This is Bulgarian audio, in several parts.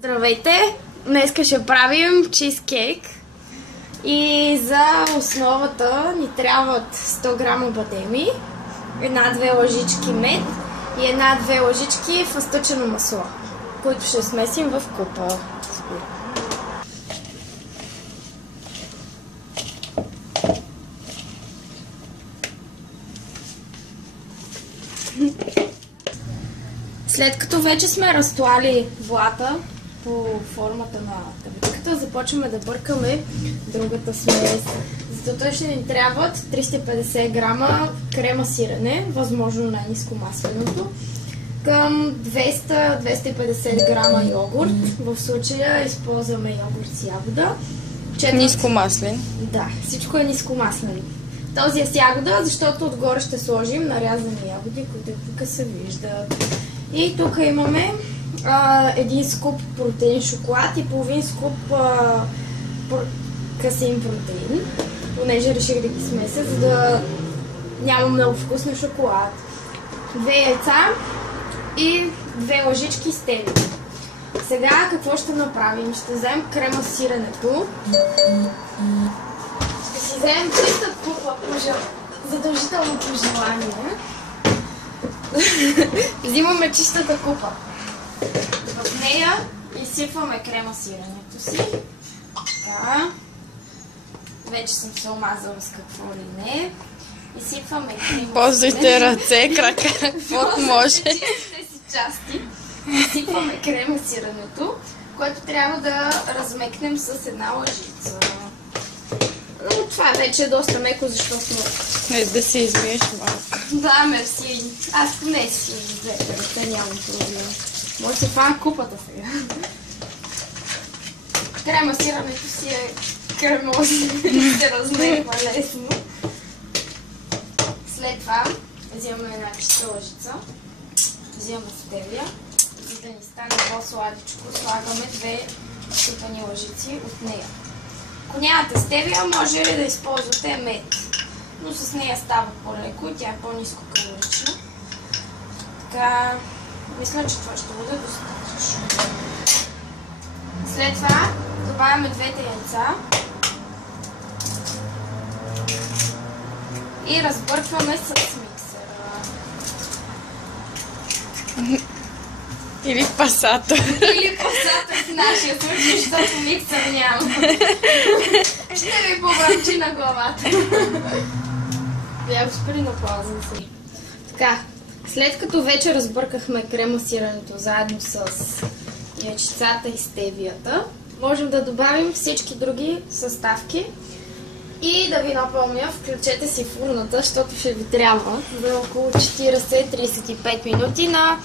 Здравейте! Днеска ще правим чизкейк и за основата ни трябват 100 грама бадеми, 1-2 лъжички мед и 1-2 лъжички фъстъчено масло, които ще смесим в купа. След като вече сме разтлали блата по формата на табличката, започваме да бъркаме другата смес. Зато ще ни трябват 350 грама крема сирене, възможно най-ниско масленото, към 200-250 грама йогурт. В случая използваме йогурт с ягода. Ниско маслен. Да, всичко е ниско маслено. Този е с ягода, защото отгоре ще сложим нарязани ягоди, които тук се виждат. И тук имаме един скуп протеин шоколад и половин скуп касеин протеин, понеже реших да ги смеся, за да няма много вкусен шоколад. 2 яйца и 2 лъжички стевия. Сега какво ще направим? Ще вземем крема с сиренето. Ще си вземем чиста купа, задължително по желание. Взимаме чистата купа. В нея изсипваме крема сиренето си. Така. Вече съм се омазала с какво ли не. Изсипваме крема. Ползвайте ръце, крака, каквото може. Чистите си части. Изсипваме крема сиренето, което трябва да размекнем с една лъжица. Но това вече е доста меко, защото... Не, да се измиеш малко. Да, мерси. Аз поне си двете ръце, нямам проблем. Може да се фана купата сега. Крема сиренето си е кремоз, се размеква лесно. След това взимаме една чиста лъжица, взимаме стевия, за да ни стане по-сладичко, слагаме 2 супани лъжици от нея. Ако нямате стевия, може ли да използвате мед, но с нея става по-леко и тя е по-ниско калорична. Така, мисля, че това ще бъде достатъчно. След това добавяме 2 яйца и разбъркваме с миксера. Или пасатор. Или пасатор в нашия случай, защото миксер няма. Ще ви побръмчи на главата. Бях спри на пауза си. Така, след като вече разбъркахме крема сиренето заедно с яйчицата и стевията, можем да добавим всички други съставки и да ви напомня, включете си фурната, защото ще ви трябва за около 40-35 минути на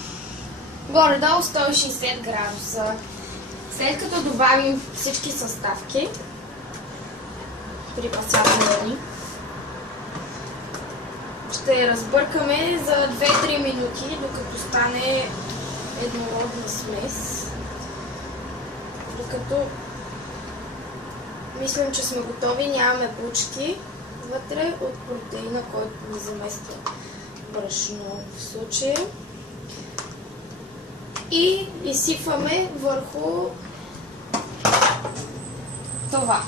горе-долу 160 градуса. След като добавим всички съставки, припасяваме, ще разбъркаме за 2-3 минути, докато стане еднородна смес. Докато мислим, че сме готови, нямаме бучки вътре от протеина, който ни замества брашно в случая. И изсипваме върху това.